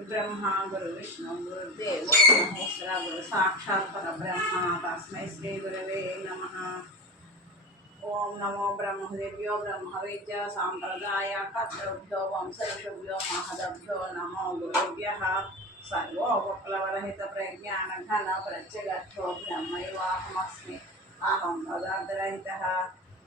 गुरुब्रह्मा गुरुविष्णु गुरुदेवो महेश्वरा गुरु साक्षात् परब्रह्म तस्मै श्री गुरवे नमः। ओम नमो ब्रह्मदेव्यो ब्रह्मवेद्य सांप्रदाय कर्तृभ्यो वंशऋषिभ्यो महदभ्यो नमो गुरुभ्यः। सर्वोपप्लवरहित प्रज्ञान घन प्रत्यगर्थो ब्रह्मैवाहमस्मि अहं पदार्थरहितः।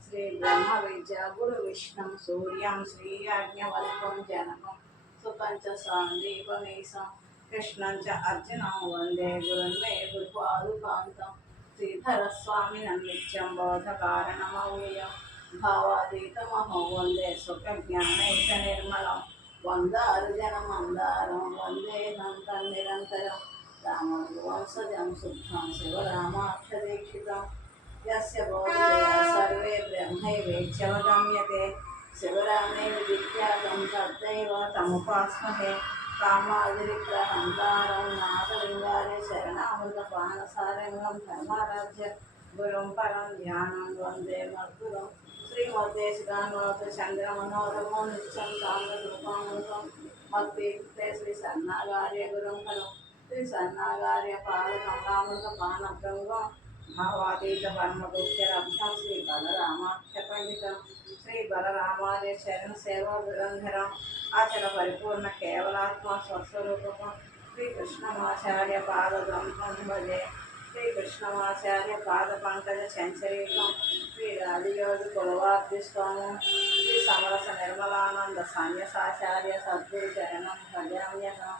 श्री ब्रह्मवेद्य गुरुविष्णुं सूर्यं श्रीयाज्ञवल्क्यं जनकं सुतं च सान्दीपमेशं कृष्णं च अर्जुनं वन्दे गुरुन्मे गुरुपादुकान्तं श्रीधरस्वामिनं नित्यं बोधकारणमव्ययं भावातीतमहो वन्दे सुखज्ञानैकनिर्मलं वन्दारुजनमन्दारं वन्देहं तन्निरन्तरं रामवंशजं शुद्धं शिवरामाक्षदीक्षितं यस्य बोधया सर्वे ब्रह्मैवेत्यवगम्यते शिवरामेव विख्यातं तद्दैव तमुपास्महे कामादिरिग्रहङ्कारं नागलिङ्गारे शरणामृतपानसारङ्गं धर्माराध्य गुरुं परं ध्यानं वन्दे मद्गुरुं श्रीमद्देशिकान्वत चन्द्रमनोरमो नित्यं कामरूपामृतं मत्पीठे श्रीसन्नागार्य गुरुं खलु श्रीसन्नागार्य पालकमलामृतपानभृङ्गं भावातीत परमगुह्यरभ्यं श्री बलरामाख्य पंडितं श्री बलरामार्य चरण सेवा दुरंधरम आचर परिपूर्ण केवलात्मा स्वस्वरूपम श्री कृष्णमाचार्य पादगंधं भजे श्री कृष्णमाचार्य पाद पंकज चंचरीकं श्री राधियोगि कुलवाब्धिस्वामं श्री समरस निर्मलानंद संन्यासाचार्य सद्गुरु चरणं भजाम्यहं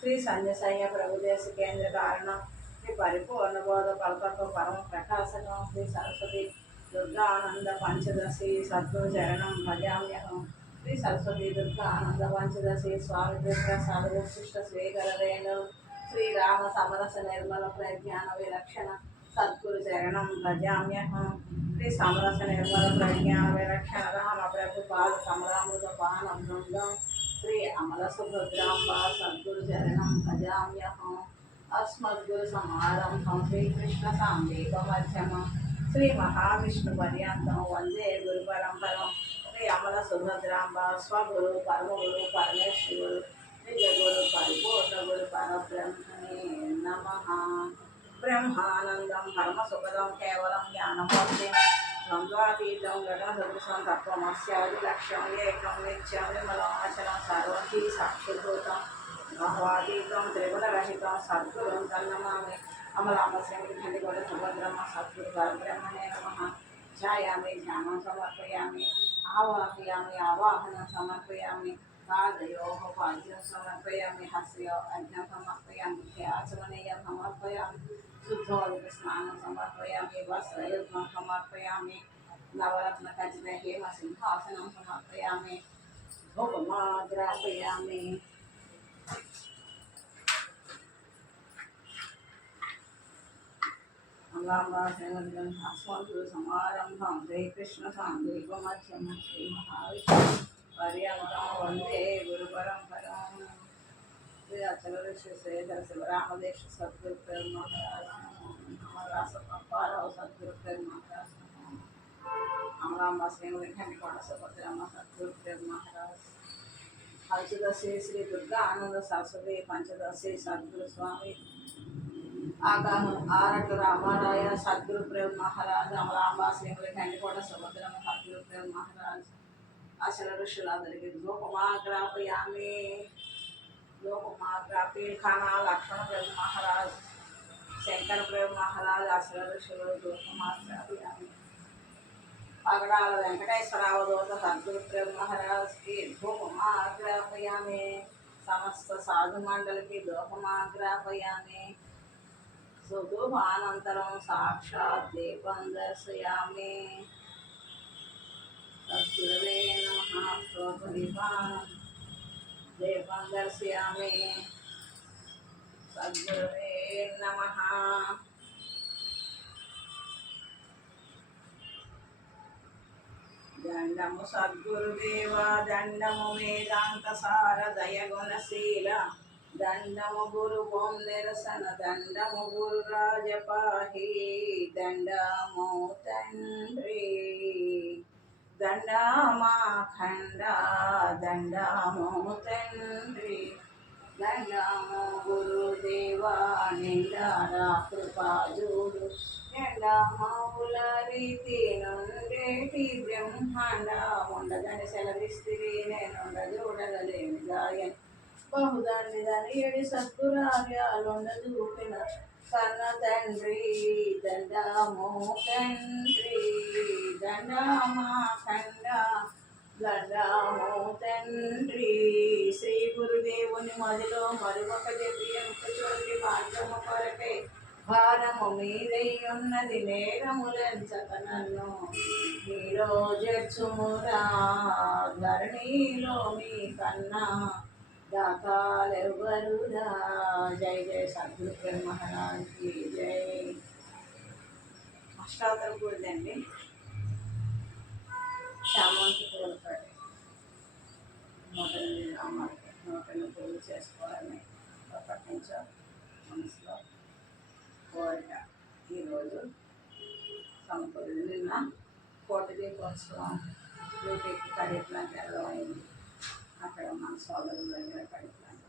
श्री संन्यासय्य प्रभुदेश केंद्र कारणं श्री परिपूर्ण बोध कल्पक परम प्रकाशकं श्री सरस्वती दुर्गानंद पंचदशी सद्गुरु चरणं भजाम्यहं श्री सरस्वती दुर्गानंद पंचदशी स्वामी प्रसाद शिष्ट श्रीकरेणु श्री राम समरस निर्मल प्रज्ञान विलक्षण सद्गुरु चरणं भजाम्यहं श्री समरस निर्मल प्रज्ञान विलक्षण राम प्रभुपाद कमलामृत पान भृंगं श्री अमल सुभद्रांबा सद्गुरु चरणं भजाम्यहं अस्मद्गुरु समारंभं श्री कृष्ण सांदीपमध्यमं श्री महाविष्णु पर्यंतं वंदे गुरु परंपरं श्री अमल सुभद्रांबा स्वगुरु परमगुरु परमेश्वर निज गुरु परिपूर्ण गुरु परब्रह्मणे नमः। ब्रह्मानंदं परमसुखदं केवलं ज्ञानमूर्तिं द्वन्द्वातीतं गगनसदृशं तत्त्वमस्यादिलक्ष्यम् एकं नित्यं विमलं अचलं सर्वधी साक्षिभूतं भावातीतं त्रिगुणरहितं सद्गुरुं तन्नमामि अमलामस्यं सुभद्रम सद्गुरु परब्रह्मणे नमः। ध्यायामि ध्यानं समर्पयामि आवाहयामि आवाहनं समर्पयामि पादयोः पाद्यं समर्पयामि हस्य अर्घ्यं समर्पयामि आचमनीयं समर्पयामि शुद्धोदकस्नानं समर्पयामि वस्त्रयुग्मं समर्पयामि नवरत्नखचित हेमसिंहासनं समर्पयामि धूपमाग्रापयामि। अस्मद्गुरु समारंभं श्रीकृष्ण सांदीपमध्यमं श्री महाविष्णु पर्यन्तं वन्दे गुरु परंपरां श्री अचल ऋषि श्रीधर शिवरामदेश सद्गुरु प्रेम महाराज हमारा सत्पाराव सद्गुरु प्रेम महाराज अमलांबा श्रीखंडकोट सुभद्रम्मा सद्गुरु प्रेम महाराज पंचदशी श्री दुर्गा आनंद सरस्वती पंचदशी सद्गुरु स्वामी आरट रामाराय सद्गुरु प्रेम महाराज अमलांबा श्रीखंडकोट सुभद्रम्मा सद्गुरु प्रेम महाराज अचल ऋषुలందరికీ ధూపమాగ్రాపయామి ధూపమాగ్రాపి खाना लक्ष्मण प्रेम महाराज शंकर प्रेम महाराज अचल ऋषुలు ధూపమాగ్రాపయామి पगड़ाल वेंकटेश्वरावधूत सद्गुरु प्रेम महाराज की धूपमाग्रापयामी समस्त साधु मंडल की धूपमाग्रापयामी सुधूपानन्तरं साक्षात् दीपं दर्शयामि सद्गुरवे नमः दीपं दर्शयामि सद्गुरवे नमः। దండము సద్గురుదేవ దండము వేదాంత సార దయగుణశీల దండము గురు ఓం నిరసన దండము గురు రాజపాహి దండము తండ్రి దండమా ఖండ దండము తండ్రి దండము గురుదేవా నిండారా కృపాజుడు ఎండమావుల రీతి నుండేటి బ్రహ్మాండ ఉండదని సెలవిస్తివి నేనుండ చూడగలేని గాయం బహుదండిదని ఏడి సద్గురార్యాలుండ చూపిన కన్న తండ్రి దండము తండ్రి దండమా కండ దండము తండ్రి శ్రీ గురుదేవుని మదిలో మరొక దివ్యంకు చోటి మార్గము కొరకై భారము మీదై ఉన్నది నేరములెంచక నన్ను మీలో జడ్చుమురా ధరణిలో మీ కన్నా దాకాలెవ్వరురా. జై జై సద్గురు ప్రేమ మహారాజ్కి జై. అష్టావతార గుడిదండి, చామంతి పూలపడి 108 గ్రామాలకి 108 పూలు చేసుకోవాలని అప్పటి నుంచో మనసులో కోరిక. ఈరోజు సమకూరింది. నిన్న కోట దీపోత్సవం డ్యూటీకి కడి ప్లాంట్ అయింది. అక్కడ మన సోదరుల దగ్గర కడి ప్లాంట్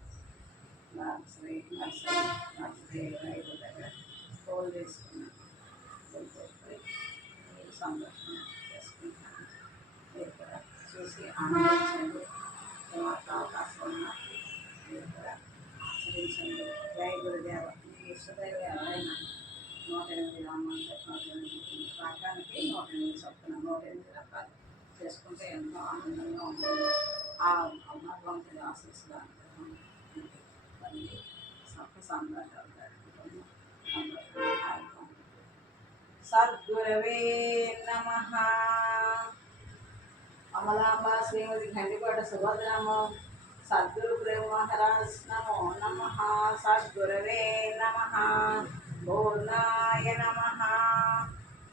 నర్సరీ రైతు దగ్గర పూలు తీసుకున్నాను. పూలు సందర్శన చేసుకుంటాను. మీరు కూడా చూసి ఆనందించండి. ఏమాత్రం అవకాశం ఉన్నా మీరు కూడా ఆచరించండి. జై గురుదేవ. మీ ఇష్టదైవం ఎవరైనా 108 రామాలు 108 రకానికి 108 చొప్పున 108 రకాలు చేసుకుంటే ఎంతో ఆనందంగా ఉంటుంది. ఆ భగవంతుడి ఆశీస్సులు అనుగ్రహం మళ్ళీ సంతోషాలు జరుపుకుంటున్నాం. సంతోషంగా సద్గురవే నమః. అమలాంబ శ్రీమతి గండికోట సుభద్రము సద్గురు ప్రేమ మహారాజ్ నమో నమః. సద్గురవే నమః. పూర్ణాయ నమః.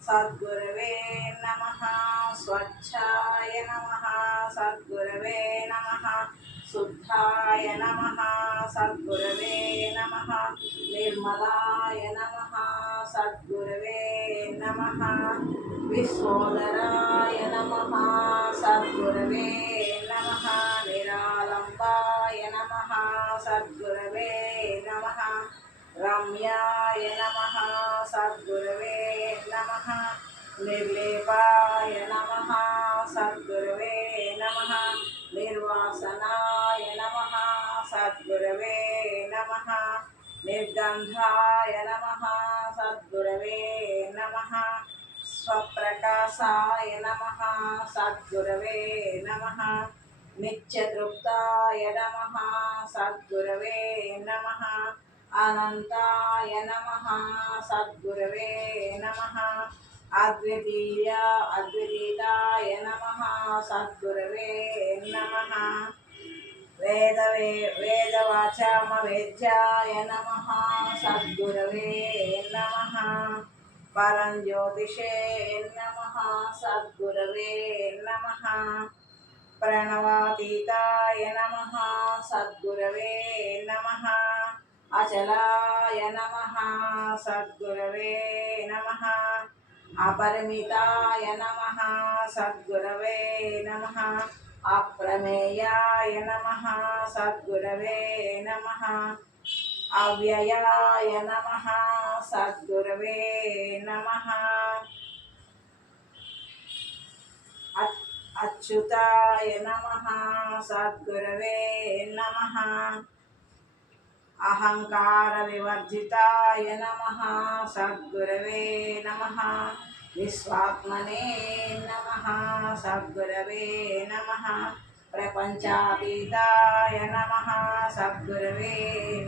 సద్గురవే నమః. స్వచ్ఛాయ నమః. సద్గురవే నమః. శుద్ధాయ నమః. సద్గురవే నమః. నిర్మలాయ నమః. సద్గురవే నమః. విశ్వోదరాయ నమః. సద్గురవే నమః. నిరాలంబాయ నమః. సద్గురవే నమః. రమ్యాయ నమః. సద్గురవే నమః. నిర్లేపాయ నమః. సద్గురవే నమః. నిర్వాసనాయ నమః. సద్గురవే నమః. నిర్గంధాయ నమః. సద్గురవే నమః. స్వప్రకాశాయ నమః. సద్గురవే నమః. నిత్యతృప్తాయ నమః. సద్గురవే నమః. అనంతాయ నమః. సద్గురవే నమః. అద్వితీయాయ నమః. సద్గురవే నమః. వేదవాచామ వేద్యాయ నమః. సద్గురవే నమః. పరంజ్యోతిషే నమః. సద్గురవే నమః. ప్రణవాతీతాయ నమః. సద్గురవే నమః. అచలాయ నమః. సద్గురవే నమః. అపరిమితాయ నమః. సద్గురవే నమః. అప్రమేయాయ నమః. సద్గురవే నమః. అవ్యయాయ నమః. సద్గురవే నమః. అచ్యుతాయ నమః. సద్గురవే నమః. అహంకార వివర్జితాయ నమః. సద్గురవే నమః. విశ్వాత్మనే నమః. సద్గురవే నమః. ప్రపంచాతీతాయ నమః. సద్గురవే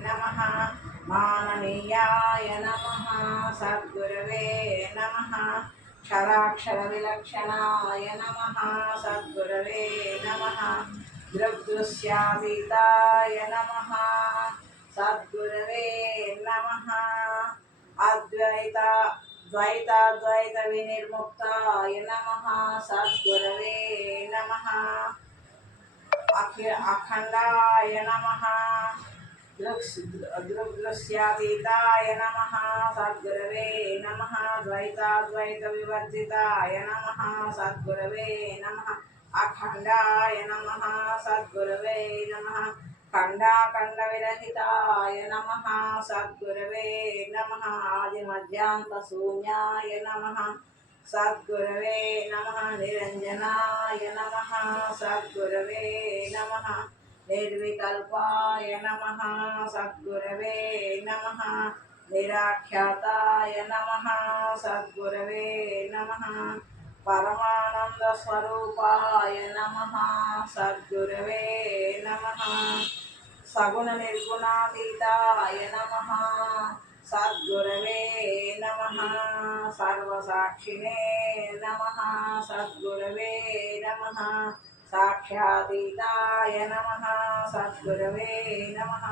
నమః. మాననీయాయ నమః. సద్గురవే నమః. క్షరాక్షర విలక్షణాయ నమః. సద్గురవే నమః. దృగ్దృశ్యాతీతాయ నమః. సద్గురవే నమః. ద్వైత వినిర్ముక్తాయ నమః. సద్గురవే నమః. అఖండాయ నమః. దృగ్దృశ్యాతీతాయ నమః. సద్గురవే నమః. ద్వైత వివర్జితాయ నమః. సద్గురవే నమః. అఖండాయ నమః. సద్గురవే నమః. खण्डाखण्डविरहिताय नमः सद्गुरवे नमः आदिमध्यान्तशून्याय नमः सद्गुरवे नमः निरञ्जनाय नमः सद्गुरवे नमः निर्विकल्पाय नमः सद्गुरवे नमः निराख्याताय नमः सद्गुरवे नमः परमानन्दस्वरूपाय नमः सद्गुरवे नमः सगुण निर्गुणातीताय नमः सद्गुरवे नमः सर्वसाक्षिणे नमः सद्गुरवे नमः साक्षातीताय नमः सद्गुरवे नमः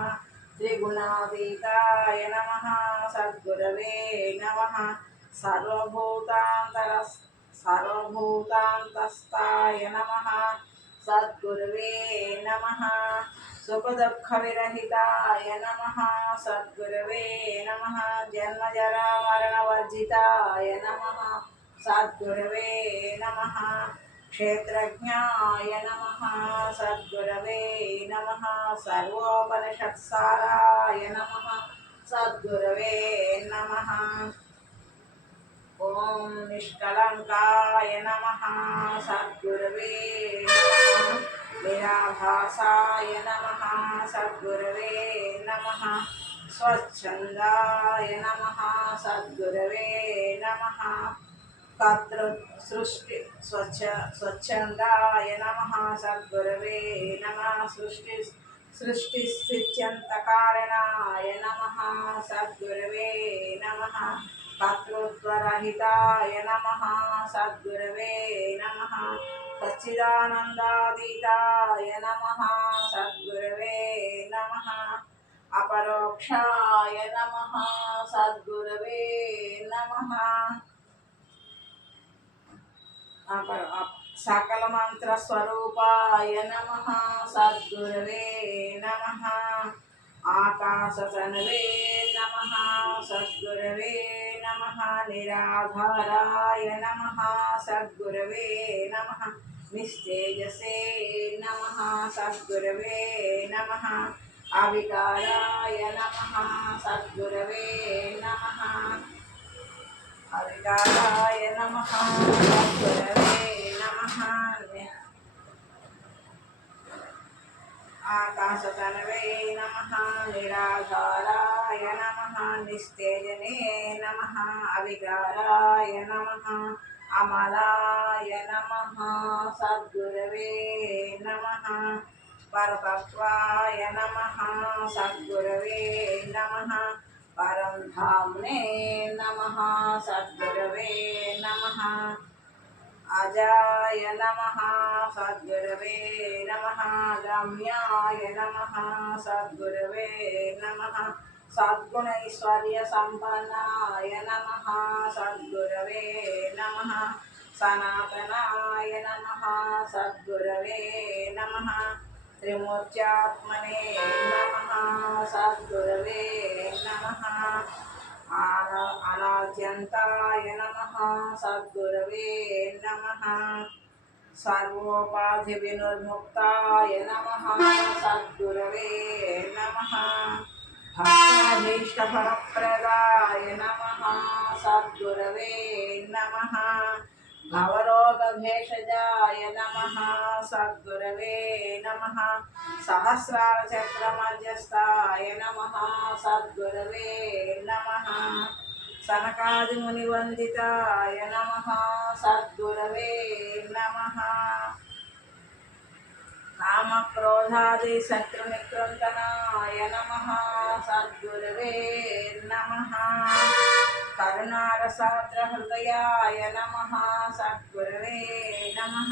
त्रिगुणातीताय नमः सद्गुरवे नमः सर्वभूतान्तस्ताय नमः सद्गुरवे नमः सुखदुःखविरहिताय नमः सद्गुरवे नमः जन्मजरामरणवर्जिताय नमः सद्गुरवे नमः क्षेत्रज्ञाय नमः सद्गुरवे नमः सर्वोपनिषत्साराय नमः सद्गुरवे नमः ओम निष्कलंकाय नमः सद्गुरवे नमः निराभासाय नमः सद्गुरवे नमः स्वच्छंदाय नमः सद्गुरवे नमः कर्तृ सृष्टि स्वच्छंदाय नमः सद्गुरवे नमः सृष्टिस्थित्यन्तकारणाय नमः सद्गुरवे नमः कर्तृत्वरहिताय नमः सद्गुरवे नमः सच्चिदानन्दातीताय नमः सद्गुरवे नमः अपरोक्षाय नमः सद्गुरवे नमः सकलमन्त्रस्वरूपाय नमः सद्गुरवे नमः आकाशतनवे नमः सद्गुरवे नमः निराधाराय नमः सद्गुरवे नमः निस्तेजसे नमः सद्गुरवे नमः अविकाराय नमः सद्गुरवे नमः अविकाराय नमः सद्गुरवे नमः आकाशतनवे नमः निराधाराय नमः निस्तेजने नमः अविकाराय नमः अमलाय नमः सद्गुरवे नमः परतत्वाय नमः सद्गुरवे नमः परंधाम्ने नमः सद्गुरवे नमः अजाय नमः सद्गुरवे नमः गम्याय नमः सद्गुरवे नमः सद्गुणैश्वर्यसम्पन्नाय नमः सद्गुरवे नमः सनातनाय नमः सद्गुरवे नमः त्रिमूर्त्यात्मने नमः सद्गुरवे नमः अनाद्यन्ताय नमः सद्गुरवे नमः सर्वोपाधिविनिर्मुक्ताय नमः सद्गुरवे नमः भक्ताभीष्टफलप्रदाय नमः सद्गुरवे नमः भवरोगभेषजाय नमः सद्गुरवे नमः सहस्रारचक्रमध्यस्थाय नमः सद्गुरवे नमः सनकादिमुनिवन्दिताय नमः सद्गुरवे नमः कामक्रोधादि शत्रुनिकृन्तनाय नमः सद्गुरवे नमः करुणारसाद्रहृदयाय नमः सद्गुरवे नमः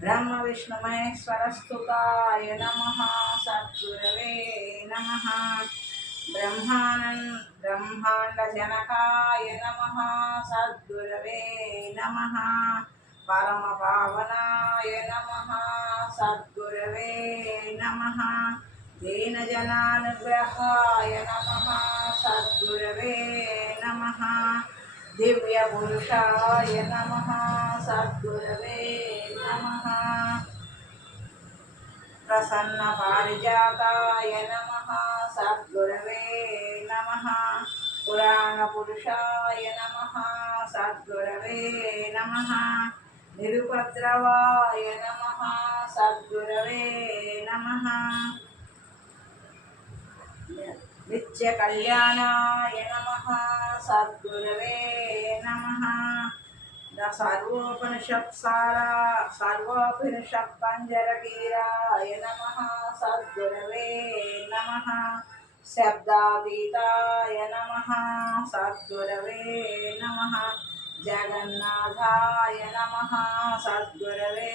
ब्रह्मविष्णुमहेश्वरस्तुताय नमः सद्गुरवे नमः ब्रह्माण्डजनकाय नमः सद्गुरवे नमः परमपावनाय नमः सद्गुरवे नमः दीनजनानुग्रहाय नमः सद्गुरवे नमः दिव्यपुरुषाय नमः सद्गुरवे नमः ప్రసన్న పారిజాతాయ నమః సద్గురవే నమః పురాణ పురుషాయ నమః సద్గురవే నమః నిరుపద్రవాయ నమః సద్గురవే నమః నిత్య కళ్యాణాయ నమః సద్గురవే నమః సర్వోపనిషత్పంజరకీరాయ నమః సద్గురవే నమః శబ్దాతీతాయ నమః సద్గురవే నమః జగన్నాథాయ నమః సద్గురవే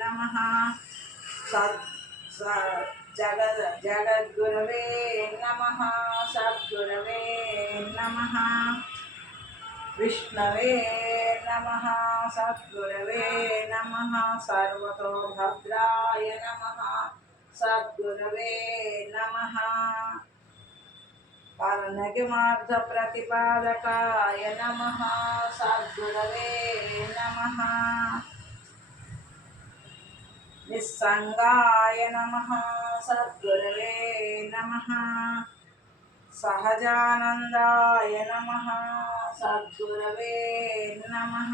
నమః జగద్గురవే నమః సద్గురవే నమః విష్ణవే నమః సద్గురవే నమః సర్వతోభద్రాయ నమః సద్గురవే నమః పరనగిమార్థ ప్రతిపాదకాయ నమః సద్గురవే నమః నిస్సంగాయ నమః సద్గురవే నమః సహజానందాయ నమః సద్గురవే నమః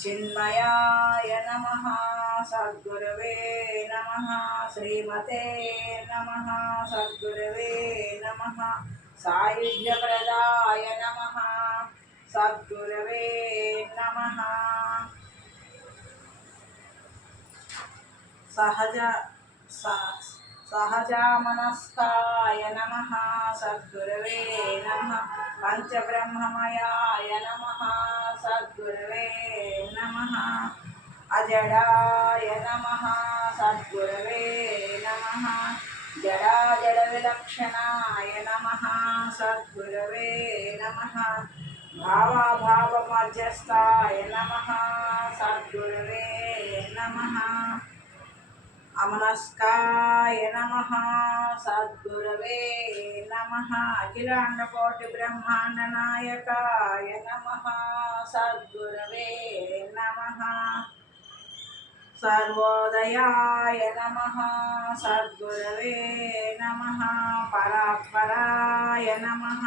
చిన్మయాయ నమః సద్గురవే నమః శ్రీమతే నమః సద్గురవే నమః సాయుధ్యప్రదాయ నమః సద్గురవే నమః సహజామనస్కాయ నమః సద్గురవే నమః పంచబ్రహ్మమయాయ నమః సద్గురవే నమః అజడాయ నమః సద్గురవే నమః జడాజడ విలక్షణాయ నమః సద్గురవే నమః భావాభావ మధ్యస్థాయ నమః సద్గురవే నమః అమనస్కాయ నమః సద్గురవే నమః అఖిలాండకోటి బ్రహ్మాండ నాయకాయ నమః సద్గురవే నమః సర్వోదయాయ నమః సద్గురవే నమః పరాత్పరాయ నమః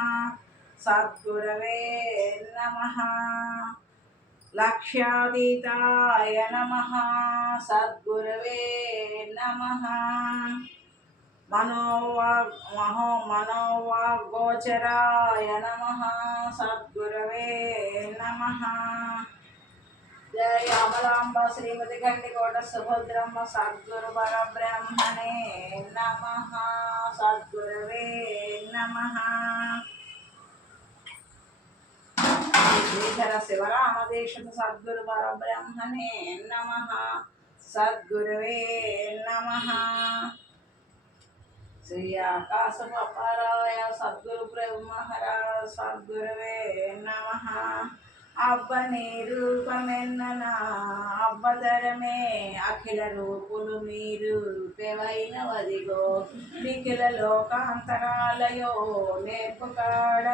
సద్గురవే నమః లక్ష్యాతీతాయ నమః సద్గురవే నమః మనోవాగ్గోచరాయ నమః సద్గురవే నమః జయ అమలాంబ శ్రీమతి గండికోట సుభద్రమ్మ సద్గురు పరబ్రహ్మణే నమః సద్గురవే నమః శ్రీధర శివరామదేశం సద్గురు పరబ్రహ్మణే నమః సద్గురవే నమః శ్రీ ఆకాశపరాయ సద్గురు బ్రహ్మహరాజ్ సద్గురవే నమః అవ్వని రూపమెన్ననా అవ్వదరమే అఖిల రూపులు మీరు పెవైనవదిగో నిఖిల లోకాంతరాలయో నేర్పుకాడ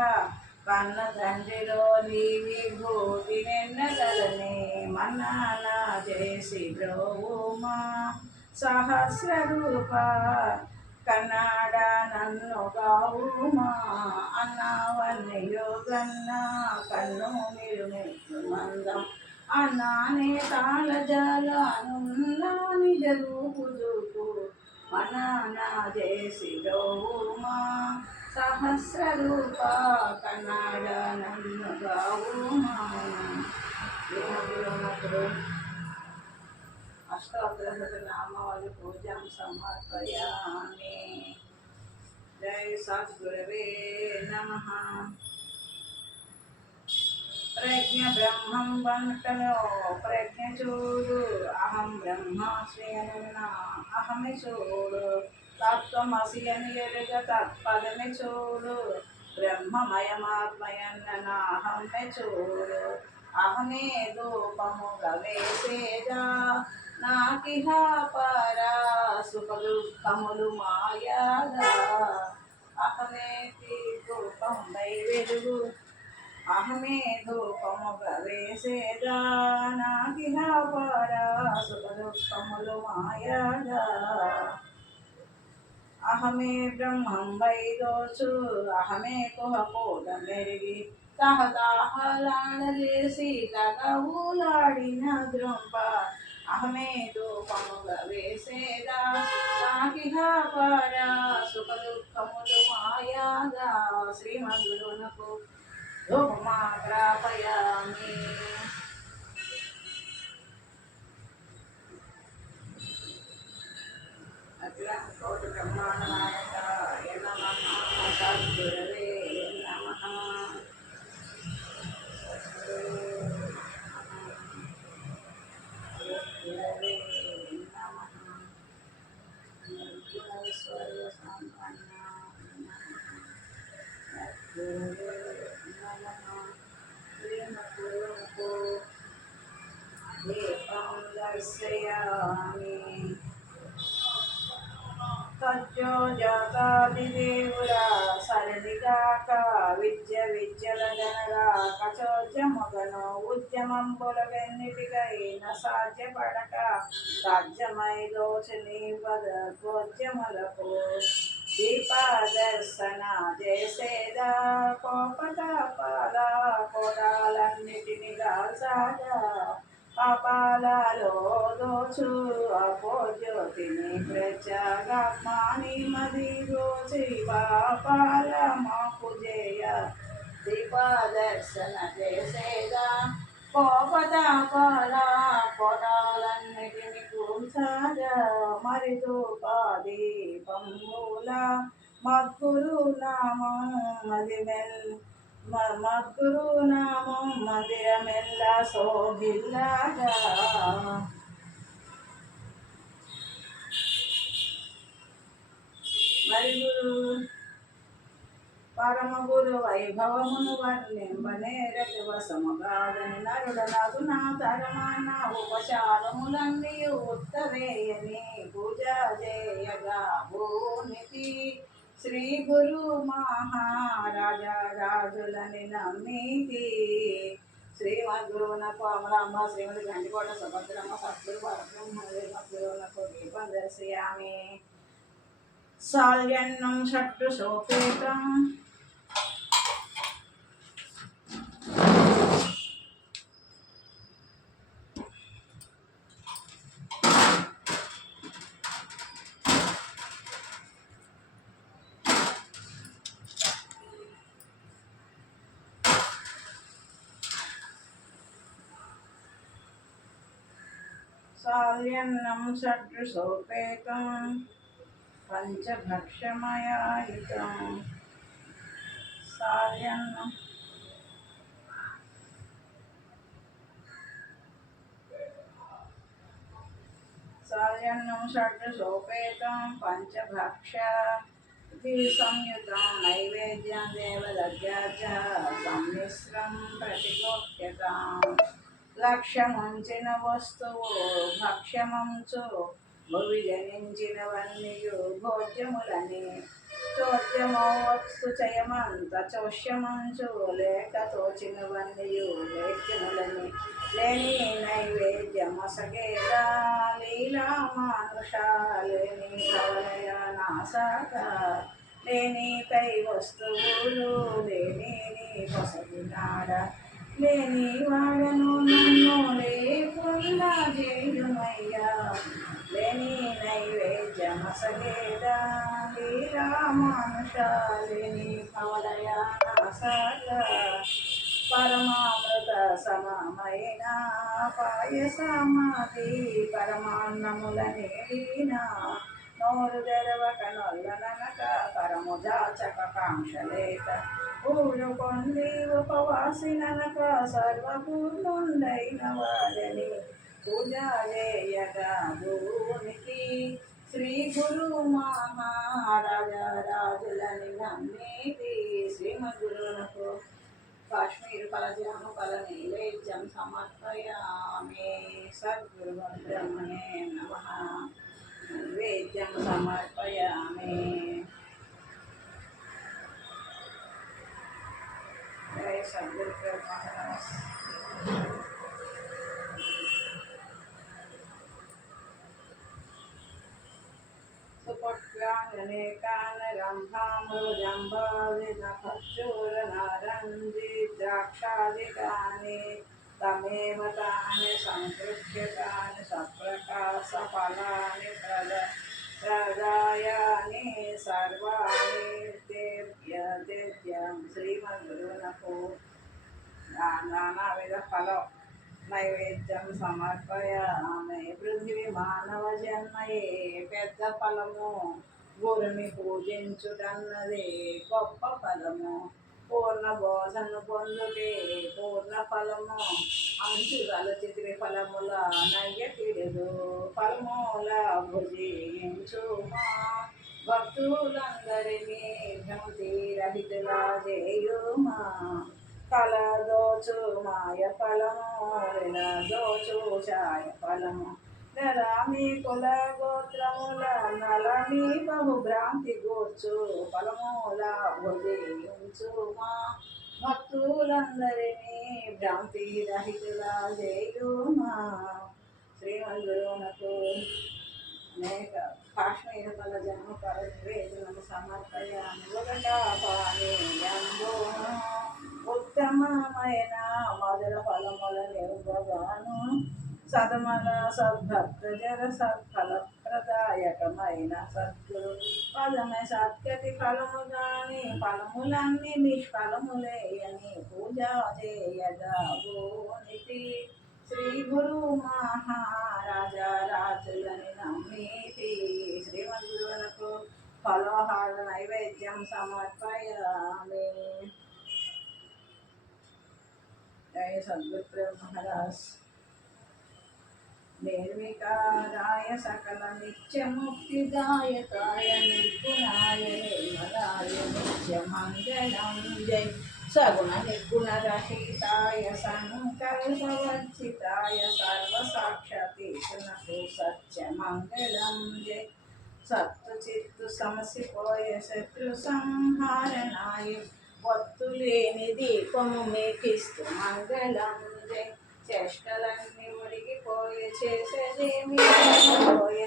కన్న తండ్రిలో నీ విభూతి నిన్నగలనే మన్నాన చేసి బ్రోవుమా సహస్ర రూప కన్నాడ నన్ను గావుమా అన్నావన్నీ యోగన్న కన్ను మీరు మందం అన్నానే తాళజాల అనున్నా నిజ రూపు చూపు మనాన చేసి బ్రోవుమా సహస్ర రూప కన్నాడ నన్ను గావుమా అష్టాదశ నామావళి పూజం సమర్పయామి జై సద్గురవే నమః ప్రజ్ఞ బ్రహ్మం వంటలో ప్రజ్ఞ చూడు అహం బ్రహ్మాస్మి అనున్నా అహమి చూడు తత్వమసి అని ఎరుగ తత్పదమి చూడు బ్రహ్మమయమాత్మయన్న అహమ్మె చూడు అహమే ధూపముగా వేసేదా నాకిహ పరా సుఖ దుఃఖములు మాయాగా అహమే ధూపం వెలుగు అహమే ధూపముగా వేసేదా నాకిహ పరా సుఖ దుఃఖములు మాయగా అహమే బ్రహ్మం వైదోచు అహమే కుహకూట మెరిగి తహతాహలాడజేసి తగవులాడిన ద్రుంప అహమే ధూపముగా వేసేదా నాకిహ పరా సుఖ దుఃఖములు మాయాగా శ్రీమద్గురునకు ధూపమా ప్రాపయామి. అట్లా కోటి బ్రహ్మాండ నాయకాయ నమః సద్గురవే నమః సద్గురవే నమః నిర్గుణైశ్వర్య సంపన్నాయ నమః సద్గురవే నమః శ్రీమద్గురుకు దీపం దర్శయామి. తజ్జో జాతాదిదేవురా సరళిగాక విద్య విద్యల గనగా కచోద్యమగను ఉద్యమంబుల వెన్నిటికైన సాధ్యపడక రాజ్యమై దోచని పదోద్యములకు దీపదర్శన చేసేదా కోపతాపాల కోటాలన్నిటిని దాల్సాగా పాపాలలో దోచు అపోజ్యోతిని ప్రత్యాగాత్మాని మది దోచి పాపాల మాపు చేయ దీపదర్శన చేసేదా కోపతాపాల కోటాలన్నిటిని కూల్చాగా మరి దీపంబూల మద్గురు నామం మద్గురు నామం మందిరమెల్ల శోభిల్లాగా. మరి గురు పరమ గురు వైభవమును వర్ణింపనేరటి వశముగాదని నరుడనగు నా తరమాన ఉపచారములన్నీ ఉత్తరేయని పూజ చేయగా భూమికి శ్రీ గురు మహారాజా రాజులని నమ్మితి. శ్రీమద్గురువునకు అమలాంబ శ్రీమతి గండికోట సుభద్రమ్మ సద్గురు పరబ్రహ్మ శ్రీమద్గురువునకు దీపం దర్శయామి. సాల్యన్నం షట్టు సోపేతం సాల్యన్నం షట్టు సోపేతం పంచభక్షమయాయుతం. సాల్యన్నం షట్టు సోపేతం పంచభక్ష సంయుతం నైవేద్యం దేవదగ్యాచ సమ్మిశ్రం ప్రతిగోప్యతాం. లక్ష్యముంచిన వస్తువు భక్ష్యమంచు భువి జనించినవన్నీయు భోజ్యములని చోద్యమో వస్తు చయమంత చోష్యమంచు లేక తోచినవన్నీయు లేఖ్యములని లేని నైవేద్యమసగేదా లీలా మానుషాలేని కవలయ నాసాక లేని కై వస్తువులు లేని పొసగినాడ లేని వాడను నన్ను లేకుండా చేయుమయ్యా లేని నైవేద్యమసగేదా లీలా మానుషాలేని కవలయ నాసాక పరమామృత సమమైన పాయసమాది పరమాన్నముల నేడిన నోరు తెరవక నొల్లనక పరము దాచక కాంక్షలేక ఊరుకొండి ఉపవాసిననక సర్వపూర్ణుండైన వారిని పూజ చేయగా భూమికి శ్రీ గురు మహారాజా రాజులని నమ్మితి. శ్రీమద్గురునకు కాశ్మీర్ ఫలజాము ఫల నైవేద్యం సమర్పయామి. సద్గురు బ్రహ్మణే నమః నైవేద్యం సమర్పయామి. सद्गुरु महाराज। द्राक्षादिकानि तमेव तानि संकृत्य तानि सप्रकाशफलानि प्रदायानि सर्वाणि तेभ्यं श्रीमद्गुरुनको नानाविध फल నైవేద్యం సమర్పయామి. పృథివీ మానవ జన్మయే పెద్ద ఫలము, గురుని పూజించుటన్నది గొప్ప ఫలము. పూర్ణ బోధను పొందుటే పూర్ణ ఫలము. అంచుగల చిత్రి ఫలముల నయ్యకిడుదు ఫలముల భుజించుమా. భక్తులందరినీ భ్రమతి రహితులా చేయుమా. కలదోచు మాయ ఫలము వినదోచు ఛాయ ఫలము. నరామి కుల గోత్రముల నలని బహుభ్రాంతి గూర్చు ఫలముల భుజించుమా. భక్తులందరినీ భ్రాంతి రహితులా చేయుమా. శ్రీమద్గురువునకు అనేక కాశ్మీర ఫల జన్మ ఫల నివేదనలు సమర్పయామి. ఉత్తమమైన మధుర ఫలముల నిర్వగాను సదమన సద్భక్త జర సత్ఫల ప్రదాయకమైన సద్గురు పదమే సత్యతి ఫలము గాని ఫలములన్నీ నిష్ఫలములేయని పూజ చేయగోనితి. శ్రీ గురు మహారాజా రాజులని నమ్మితి. శ్రీమద్గురువులకు ఫలోహార నైవేద్యం సమర్పయామి. जय सद्गुरु महाराज। निर्विकाराय सकल नित्य मुक्तिदायकाय निर्गुणाय निर्मलाय नित्य मंगलम। जय सगुण निर्गुण रहिताय संकल्पवर्जिताय सर्वसाक्षातीशुनको सत्य मंगलम। जय सत्तु चित्तु समसिपोय शत्रु संहारणाय వత్తులేని దీపము మేకిస్తూ మంగళం. జై చేష్టలన్నీ మురిగిపోయే చేసేదేమి పోయే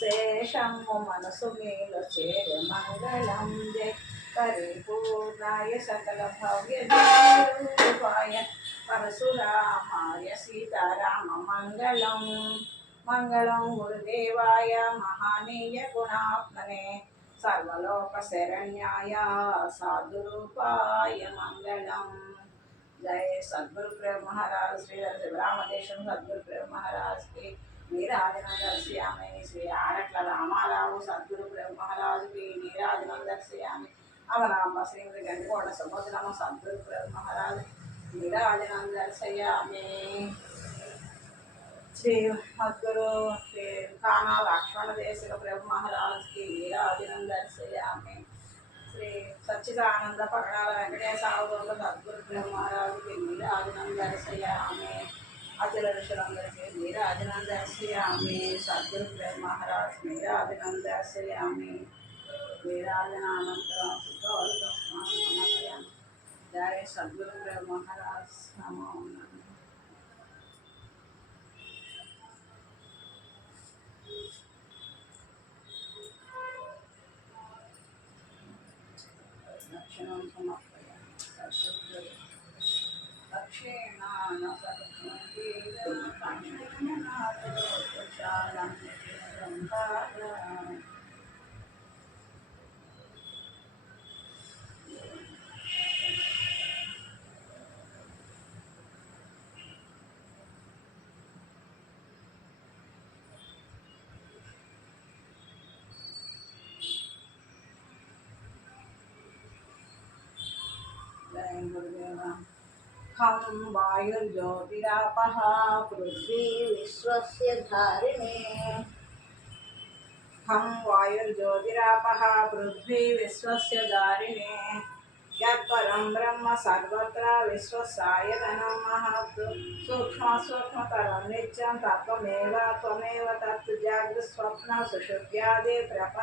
శేషము మనసు మీలో చేరే మంగళం. జై పరిపూర్ణాయ సకల భవ్య రూపాయ పరశురామాయ సీతారామ మంగళం. మంగళం గురుదేవాయ మహానీయ గుణాత్మనే सर्वलोक शरण्याय साधुरूपाय मंगलम। जय सद्गुरु प्रेम महाराज। श्री शिवरामदेशम सद्गुरु प्रेम महाराज की नीराजन दर्शयामि। श्री आरट्ల रामाराవు सद्गुरु प्रेम महाराज की नीराजन दर्शयामि। अमरांब श्रीमती गंडिकोट सुभद्रम सद्गुरु प्रेम महाराज नीराजन दर्शयामि। श्री सद्गुरु काना लक्ष्मण देशिक प्रभु महाराज की नीराजन दर्शयामि। श्री सच्चिदानंद पकड़ाल वेंकटेश अवधूत सद्गुरु प्रभु महाराज की नीराजन दर्शयामि। अचल ऋषुलंदर की नीराजन दर्शयामि। सद्गुरु प्रभु महाराज नीराजन दर्शयामि। नीराजनानंतरं शुद्धोदकं समर्पयामि। जय सद्गुरु प्रभु महाराज। नमो नमः। दक्षिणं समर्पयामि। दक्षिणान खं वायुर्ज्योतिरापः पृथ्वी विश्वस्य धारिणे। खं वायुर्ज्योतिरापः पृथ्वी विश्वस्य धारिणे। यत्परं ब्रह्म सर्वत्र विश्वस्यायतनं महत् सूक्ष्मतरं नित्यं तत्त्वमेव त्वमेव तत् जागृत्स्वप्न सुषुप्त्यादि प्रपञ्च